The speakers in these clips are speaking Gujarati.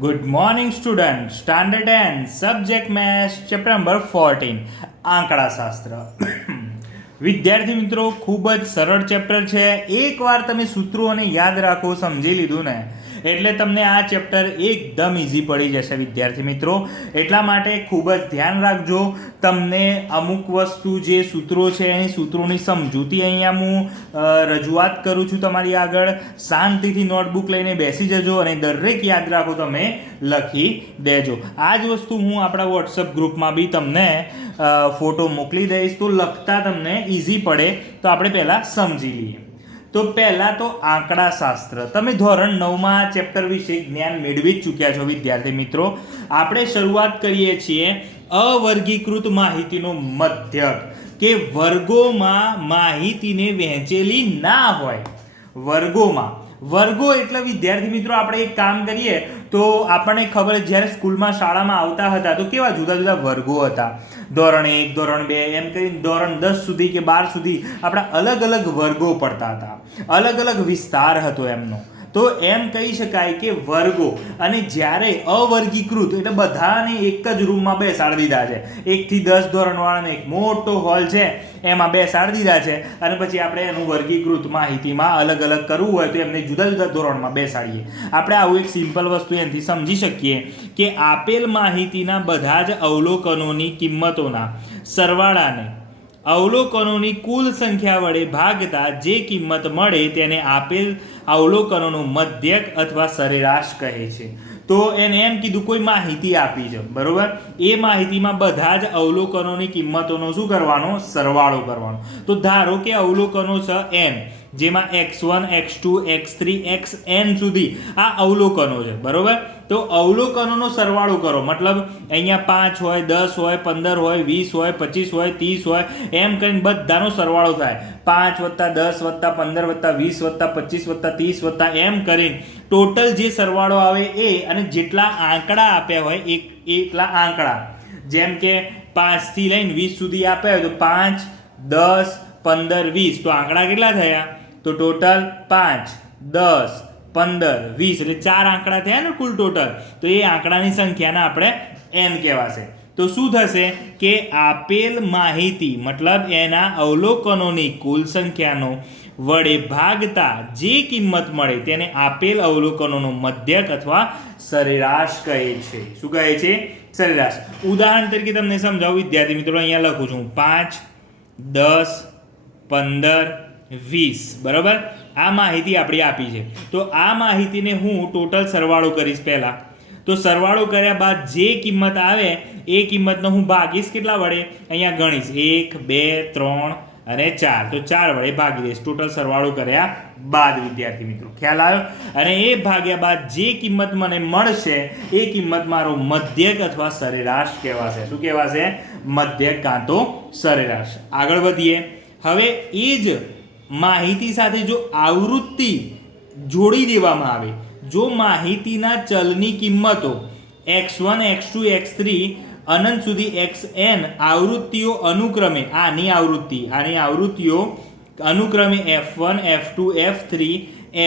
Good morning student, standard 10 subject maths chapter number 14 આંકડાશાસ્ત્ર. વિદ્યાર્થી મિત્રો, ખૂબ જ સરળ ચેપ્ટર છે. એકવાર તમે સૂત્રોને યાદ રાખો, સમજી લીધું ને, એટલે તમને આ ચેપ્ટર એકદમ ઇઝી પડી જશે વિદ્યાર્થી મિત્રો. એટલા માટે ખૂબ જ ધ્યાન રાખજો. તમને અમુક વસ્તુ જે સૂત્રો છે એની સૂત્રોની સમજૂતી અહીંયા હું રજૂઆત કરું છું તમારી આગળ. શાંતિથી નોટબુક લઈને બેસી જજો અને દરેક યાદ રાખો, તમે લખી દેજો. આ જ વસ્તુ હું આપણા વોટ્સઅપ ગ્રુપમાં બી તમને ફોટો મોકલી દઈશ, તો લખતા તમને ઇઝી પડે. તો આપણે પહેલાં સમજી લઈએ. તો પહેલાં તો આંકડાશાસ્ત્ર. તમે ધોરણ 9માં આ ચેપ્ટર વિશે જ્ઞાન મેળવી જ ચૂક્યા છો વિદ્યાર્થી મિત્રો. આપણે શરૂઆત કરીએ છીએ અવર્ગીકૃત માહિતીનો મધ્યક, કે વર્ગોમાં માહિતીને વહેંચેલી ના હોય. વર્ગો એટલે વિદ્યાર્થી મિત્રો, આપણે એક કામ કરીએ તો આપણને ખબર, જ્યારે સ્કૂલમાં શાળામાં આવતા હતા તો કેવા જુદા જુદા વર્ગો હતા. ધોરણ 1, ધોરણ 2 એમ કરીને ધોરણ 10 સુધી કે 12 સુધી આપણા અલગ અલગ વર્ગો પડતા હતા, અલગ અલગ વિસ્તાર હતો એમનો. તો એમ કહી શકાય કે વર્ગો. અને જ્યારે અવર્ગીકૃત એટલે બધાને એક જ રૂમમાં બેસાડી દીધા છે. 1 થી 10 ધોરણવાળાને એક મોટો હોલ છે, એમાં બેસાડી દીધા છે. અને પછી આપણે એનું વર્ગીકૃત માહિતીમાં અલગ અલગ કરવું હોય તો એમને જુદા જુદા ધોરણમાં બેસાડીએ. આપણે આવું એક સિમ્પલ વસ્તુ એનાથી સમજી શકીએ કે આપેલ માહિતીના બધા જ અવલોકનોની કિંમતોના સરવાળાને અવલોકનોની કુલ સંખ્યા વડે ભાગતા જે કિંમત મળે તેને આપેલ અવલોકનોનું મધ્યક અથવા સરેરાશ કહે છે. તો એને એમ કીધું, કોઈ માહિતી આપી છે, બરોબર, એ માહિતીમાં બધા જ અવલોકનોની કિંમતોનો શું કરવાનો? સરવાળો કરવાનો. તો ધારો કે અવલોકનો છે n, જેમાં x1, x2, x3, xn સુધી આ અવલોકનો છે, બરોબર. તો અવલોકનોનો સરવાળો કરો, મતલબ અહીંયા 5 હોય, 10 હોય, 15 હોય, 20 હોય, 25 હોય, 30 હોય, એમ કરીને બધાનો સરવાળો થાય. 5 + 10 + 15 + 20 + 25 + 30 એમ કરીને ટોટલ જે સરવાળો આવે એ, અને જેટલા આંકડા આપ્યા હોય એટલા આંકડા, જેમ કે 5 થી લઈને 20 સુધી આપ્યા હોય તો 5, 10, 15, 20, તો આંકડા કેટલા થયા? તો ટોટલ 5, 10, 15, 20 એટલે 4 આંકડા થયા ને કુલ ટોટલ. તો એ આંકડાની સંખ્યાને આપણે n કહેવાશે. તો શું થશે કે આપેલ માહિતી મતલબ એના અવલોકનોની કુલ સંખ્યાનો વડે ભાગતા જે કિંમત મળે તેને આપેલ અવલોકનોનો મધ્યક અથવા સરેરાશ કહે છે. શું કહે છે? સરેરાશ. ઉદાહરણ તરીકે તમને સમજાવું વિદ્યાર્થી મિત્રો, અહીંયા લખું છું 5, 10, 15, 20, બરાબર. આ માહિતી આપણી આપી છે. તો આ માહિતીને હું ટોટલ સરવાળો કરીશ પહેલાં. તો સરવાળો કર્યા બાદ જે કિંમત આવે એ કિંમતનો હું ભાગીશ કેટલા વડે? અહીંયા ગણીશ 1, 2, 3 અને 4. તો 4 વડે ભાગી દઈશ ટોટલ સરવાળો કર્યા બાદ વિદ્યાર્થી મિત્રો. ખ્યાલ આવ્યો? અને એ ભાગ્યા બાદ જે કિંમત મને મળશે એ કિંમત મારો મધ્યક અથવા સરેરાશ કહેવાશે. શું કહેવાશે? મધ્યક કાં તો સરેરાશ. આગળ વધીએ. હવે એ જ માહિતી સાથે જો આવૃત્તિ જોડી દેવામાં આવે, જો માહિતીના ચલની કિંમતો x1, x2, x3 અનંત સુધી xn આવૃત્તિઓ અનુક્રમે આની આવૃત્તિઓ અનુક્રમે f1, f2, f3,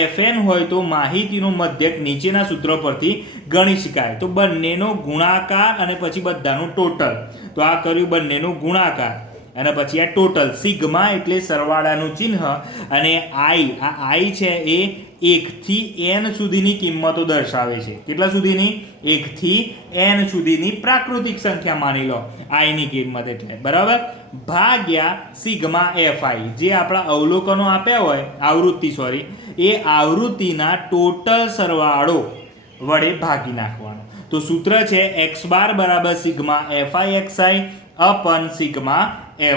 fn હોય તો માહિતીનો મધ્યક નીચેના સૂત્ર પરથી ગણી શકાય. તો બંનેનો ગુણાકાર અને પછી બધાનું ટોટલ. તો આ કર્યું બંનેનો ગુણાકાર અને પછી આ ટોટલ. સિગ્મા એટલે સરવાળાનું ચિહ્ન, અને આ i છે એ 1 થી n સુધીની કિંમતો દર્શાવે છે. કેટલા સુધીની? 1 થી n સુધીની પ્રાકૃતિક સંખ્યા માની લો i ની કિંમત એટલે, બરાબર, ભાગ્યા સિગ્મા fi, જે આપણા અવલોકનો આપ્યા હોય આવૃત્તિ, એ આવૃત્તિના ટોટલ સરવાળો વડે ભાગી નાખવાનો. તો સૂત્ર છે x બાર બરાબર sigma fi xi upon sigma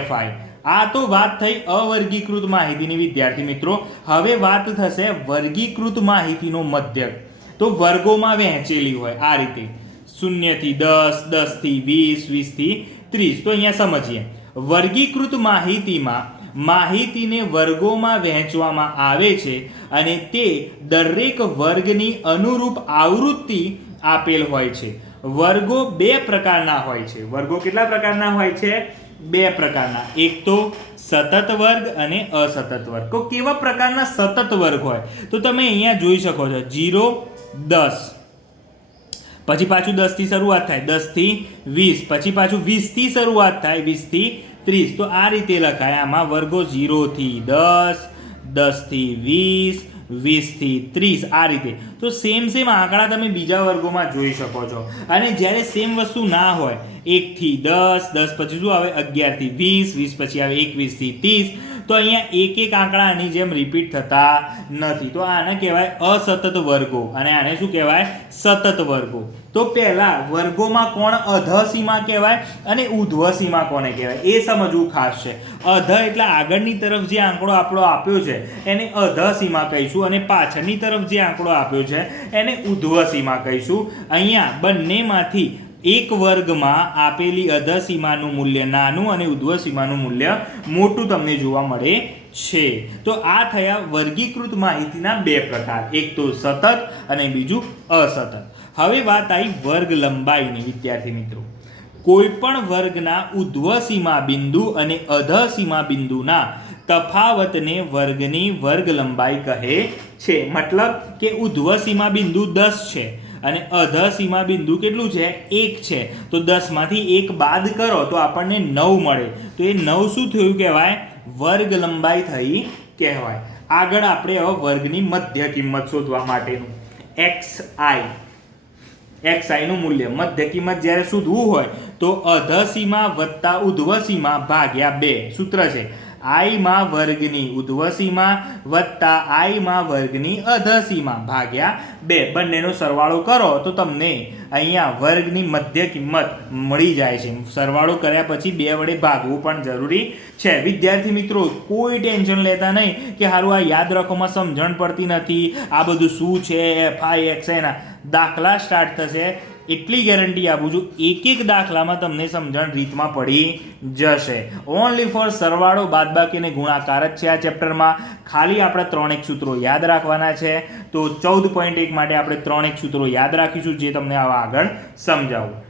fi. આ તો વાત થઈ અવર્ગીકૃત માહિતીની વિદ્યાર્થી મિત્રો. હવે વાત થશે વર્ગીકૃત માહિતીનો મધ્યક. તો વર્ગોમાં વહેંચેલી હોય આ રીતે 0 થી 10, 10 થી 20, 20 થી 30. તો અહીંયા સમજીએ. વર્ગીકૃત માહિતીમાં માહિતીને વર્ગોમાં વહેંચવામાં આવે છે અને તે દરેક વર્ગની અનુરૂપ આવૃત્તિ આપેલ હોય છે. વર્ગો બે પ્રકારના હોય છે. વર્ગો કેટલા પ્રકારના હોય છે? બે પ્રકારના. એક તો સતત વર્ગ અને અસતત વર્ગ. તો કેવા પ્રકારના સતત વર્ગ હોય? તો તમે અહીંયા જોઈ શકો છો 0, 10. પછી પાછું 10 થી શરૂઆત થાય, 10 થી 20, પછી પાછું 20 થી શરૂઆત થાય, 20 થી 30. તો આ રીતે લખાય. આમાં વર્ગો 0 થી 10, 10 થી 20, 20 થી 30 આ રીતે. તો સેમ આંકડા તમે બીજા વર્ગોમાં જોઈ શકો છો. અને જ્યારે સેમ વસ્તુ ના હોય, 1 થી 10, 10 પછી શું આવે 11 થી 20, 20 પછી આવે 21 થી 30, તો અહીંયા એક આંકડા આની જેમ રિપીટ થતા નથી. તો આને કહેવાય અસતત વર્ગો અને આને શું કહેવાય સતત વર્ગો. તો પહેલા વર્ગોમાં કોણ અધસીમા કહેવાય અને ઉધ્વસીમા કોને કહેવાય એ સમજવું ખાસ છે. અધ એટલે આગળની તરફ જે આંકડો આપણો આપ્યો છે એને અધસીમા કહીશું અને પાછળની તરફ જે આંકડો આપ્યો છે એને ઉધ્વસીમા કહીશું. અહીંયા બંનેમાંથી એક વર્ગમાં આપેલી અધસીમાનું મૂલ્ય નાનું અને ઉધ્વસીમાનું મૂલ્ય મોટું તમને જોવા મળે છે. તો આ થયા વર્ગીકૃત માહિતીના બે પ્રકાર, એક તો સતત અને બીજું અસતત. હવે વાત આવી વર્ગ લંબાઈની. વિદ્યાર્થી મિત્રો, કોઈ પણ વર્ગના ઉધ્વસીમા બિંદુ અને અધસીમા બિંદુના તફાવતને વર્ગની વર્ગ લંબાઈ કહે છે. મતલબ કે ઉધ્વસીમા બિંદુ 10 છે અને અધસીમા બિંદુ કેટલું છે 1 છે. તો 10 માંથી 1 બાદ કરો તો આપણને 9 મળે. તો એ 9 શું થયું કહેવાય વર્ગ લંબાઈ થઈ કહેવાય. આગળ આપણે હવે વર્ગની મધ્ય કિંમત શોધવા માટેનું xi નું મૂલ્ય મધ્ય કિંમત જ્યારે શોધવું હોય તો અધસીમા વત્તા ઉધ્વસીમા ભાગ્યા 2 સૂત્ર છે. i માં વર્ગની ઉધ્વસીમા વત્તા i માં વર્ગની અધસીમા ભાગ્યા 2. બંનેનો સરવાળો કરો તો તમને અહીંયા વર્ગની મધ્ય કિંમત મળી જાય છે. સરવાળો કર્યા પછી 2 વડે ભાગવું પણ જરૂરી છે. વિદ્યાર્થી મિત્રો, કોઈ ટેન્શન લેતા નહીં કે હારું આ યાદ રાખવામાં સમજણ પડતી નથી, આ બધું શું છે fi xi ના દાખલા સ્ટાર્ટ થશે એટલી ગેરંટી આપું છું, એક દાખલામાં તમને સમજણ રીતમાં પડી જશે. ઓનલી ફોર સરવાળો બાદબાકી અને ગુણાકાર જ છે આ ચેપ્ટરમાં. ખાલી આપણે 3 સૂત્રો યાદ રાખવાના છે. તો 14.1 માટે આપણે 3 સૂત્રો યાદ રાખીશું જે તમને આગળ સમજાવું.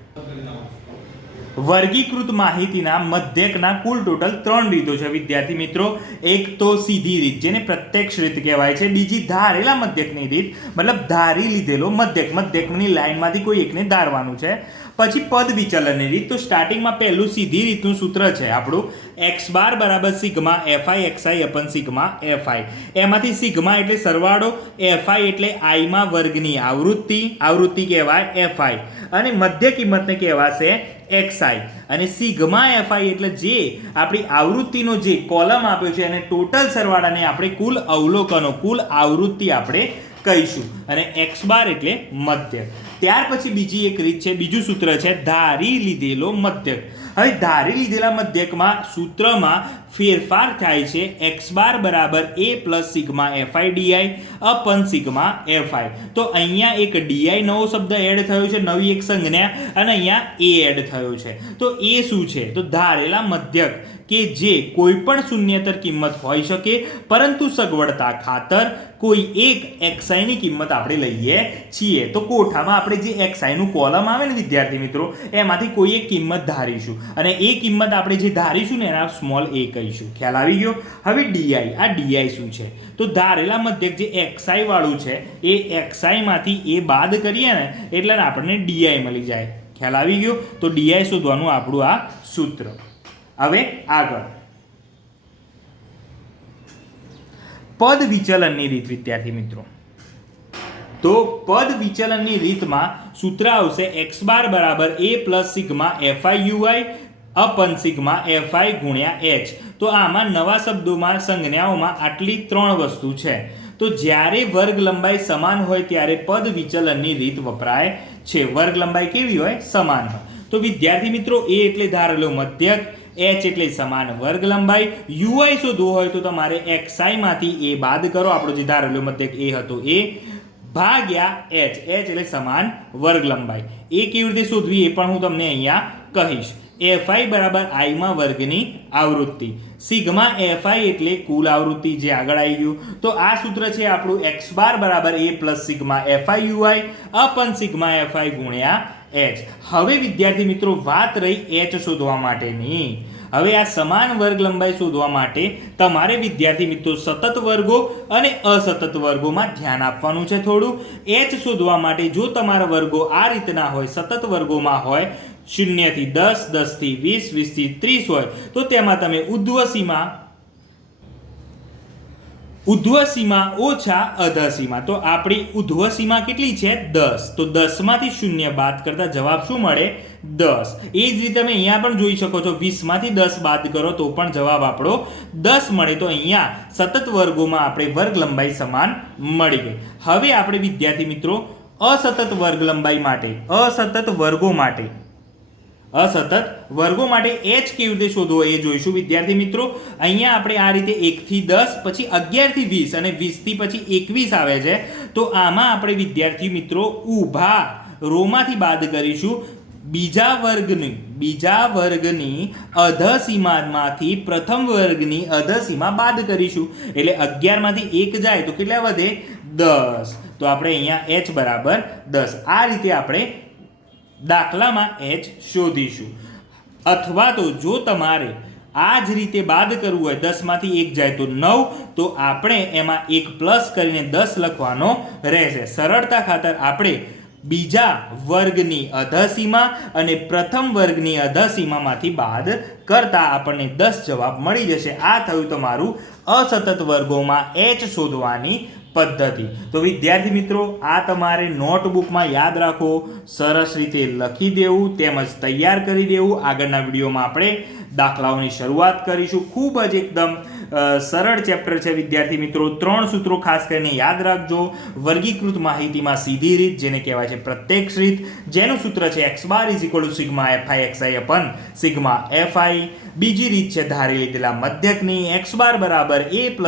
વર્ગીકૃત માહિતીના મધ્યકના કુલ ટોટલ 3 રીતો છે વિદ્યાર્થી મિત્રો. એક તો સીધી રીત જેને પ્રત્યક્ષ રીત કહેવાય છે, બીજી ધારેલા મધ્યકની રીત મતલબ ધારી લીધેલો મધ્યકની લાઈનમાંથી કોઈ એકને ધારવાનું છે, પછી પદ વિચલનની રીત. તો સ્ટાર્ટિંગમાં પહેલું સીધી રીતનું સૂત્ર છે આપણું x બાર બરાબર sigma fi xi upon sigma fi. એમાંથી સિગ્મા એટલે સરવાળો, fi એટલે i માં વર્ગની આવૃત્તિ કહેવાય fi અને મધ્ય કિંમતને કહેવાશે xi. અને સિગ્મા fi એટલે જે આપણી આવૃત્તિનો જે કોલમ આપ્યો છે એને ટોટલ સરવાળાને આપણે કુલ અવલોકનો કુલ આવૃત્તિ આપણે કહીશું અને x બાર એટલે મધ્યક. ત્યાર પછી બીજી એક રીત છે, બીજું સૂત્ર છે ધારી લીધેલો મધ્યક. હવે ધારી લીધેલા મધ્યકમાં સૂત્રમાં ફેરફાર થાય છે. x બાર બરાબર a plus sigma fi di upon sigma fi. તો અહીંયા એક di નવો શબ્દ એડ થયો છે, નવી એક સંજ્ઞા, અને અહીંયા a એડ થયો છે. તો એ શું છે તો ધારેલા મધ્યક કે જે કોઈ પણ શૂન્યતર કિંમત હોઈ શકે, પરંતુ સગવડતા ખાતર કોઈ એક xi ની કિંમત આપણે લઈએ છીએ. તો કોઠામાં આપણે જે xi નું કોલમ આવે ને વિદ્યાર્થી મિત્રો, એમાંથી કોઈ એક કિંમત ધારીશું અને એ કિંમત આપણે જે ધારીશું ને એના સ્મોલ a કહીશું. ખ્યાલ આવી ગયો? હવે di, આ di શું છે તો ધારેલા મધ્યક જે xi વાળું છે એ xi માંથી a બાદ કરીએ ને એટલે આપણને di મળી જાય. ખ્યાલ આવી ગયો? તો di શોધવાનું આપણું આ સૂત્ર. હવે આગળ પદ વિચલનની રીત વિદ્યાર્થી મિત્રો. તો પદ વિચલનની રીતમાં સૂત્ર આવશે x બાર બરાબર a plus sigma fi ui upon sigma fi ગુણ્યા h. તો આમાં નવા શબ્દોમાં સંજ્ઞાઓમાં આટલી 3 વસ્તુ છે. તો જ્યારે વર્ગ લંબાઈ સમાન હોય ત્યારે પદ વિચલનની રીત વપરાય છે. વર્ગ લંબાઈ કેવી હોય? સમાન હોય. તો વિદ્યાર્થી મિત્રો, a એટલે ધારેલો મધ્યક, h એટલે સમાન વર્ગ લંબાઈ, ui શોધવું હોય તો તમારે xi માંથી a બાદ કરો, આપણો જે ધારેલો મધ્યક a હતો એ, ભાગ્યા h એટલે સમાન વર્ગ લંબાઈ. એ કેવી રીતે શોધવી એ પણ હું તમને અહીંયા કહીશ. fi બરાબર i માં વર્ગની આવૃત્તિ, સિગ્મા fi એટલે કુલ આવૃત્તિ જે આગળ આવી ગયું. તો આ સૂત્ર છે આપણું x બાર બરાબર a plus sigma fi ui upon sigma fi ગુણ્યા h. હવે વિદ્યાર્થી મિત્રો વાત રહી h શોધવા માટેની. હવે આ સમાન વર્ગ લંબાઈ શોધવા માટે તમારે વિદ્યાર્થી મિત્રો સતત વર્ગો અને અસતત વર્ગોમાં ધ્યાન આપવાનું છે થોડું. h શોધવા માટે જો તમારા વર્ગો આ રીતના હોય, સતત વર્ગોમાં હોય, 0 થી 10, 10 થી 20, 20 થી 30 હોય તો તેમાં તમે ઉધ્વ સીમા ઓછા અધર સીમા. તો આપણી ઉધ્વ સીમા કેટલી છે? 10. તો 10 માંથી 0 બાદ કરતા જવાબ શું મળે? 10. એ જ રીતે તમે અહીંયા પણ જોઈ શકો છો, 20 માંથી 10 બાદ કરો તો પણ જવાબ આપણો 10 મળે. તો અહીંયા સતત વર્ગોમાં આપણે વર્ગ લંબાઈ સમાન મળી ગઈ. હવે આપણે વિદ્યાર્થી મિત્રો અસતત વર્ગ લંબાઈ માટે, અસતત વર્ગો માટે h કેવી રીતે શોધવો એ જોઈશું વિદ્યાર્થી મિત્રો. અહીંયા આપણે આ રીતે 1 થી 10, પછી 11 થી 20 અને 20 થી પછી 21 આવે છે. તો આમાં આપણે વિદ્યાર્થી મિત્રો ઊભા રોમાંથી બાદ કરીશું બીજા વર્ગની અધસીમામાંથી પ્રથમ વર્ગની અધસીમા બાદ કરીશું. એટલે 11 માંથી 1 જાય તો કેટલા વધે? 10. તો આપણે અહીંયા h બરાબર 10. આ રીતે આપણે દાખલામાં h શોધીશું. અથવા તો જો તમારે આ જ રીતે બાદ કરવું હોય, 10 માંથી 1 જાય તો 9, તો આપણે એમાં 1 પ્લસ કરીને 10 લખવાનો રહેશે. સરળતા ખાતર આપણે બીજા વર્ગની અધસીમા અને પ્રથમ વર્ગની અધસીમામાંથી બાદ કરતા આપણને 10 જવાબ મળી જશે. આ થયું તમારું અસતત વર્ગોમાં h શોધવાની પદ્ધતિ. તો વિદ્યાર્થી મિત્રો આ તમારે નોટબુકમાં યાદ રાખો, સરસ રીતે લખી દેવું તેમજ તૈયાર કરી દેવું. આગળના વિડીયોમાં આપણે દાખલાઓની શરૂઆત કરીશું. ખૂબ જ એકદમ સરળ ચેપ્ટર છે વિદ્યાર્થી મિત્રો. 3 સૂત્રો ખાસ કરીને યાદ રાખજો. વર્ગીકૃત માહિતીમાં સીધી રીત, જેને કહેવાય છે પ્રત્યક્ષ રીત, જેનું સૂત્ર છે x બાર = σfixi/fi. બીજી રીત છે ધારી લીધેલા મધ્યકની, x બાર બરાબર a +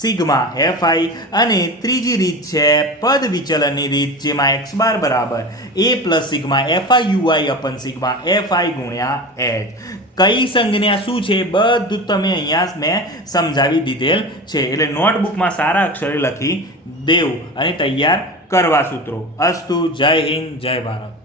σfidi/σfi. અને ત્રીજી રીત છે પદ વિચલનની રીત, જેમાં x બાર બરાબર a + σfiui/σfi ગુણ્યા h. કઈ સંજ્ઞા શું છે બધું તમે અહીંયા મેં સમજાવી દીધેલ છે. એટલે નોટબુકમાં સારા અક્ષરે લખી દેવું અને તૈયાર કરવા સૂત્રો. અસ્તુ. જય હિન્દ, જય ભારત.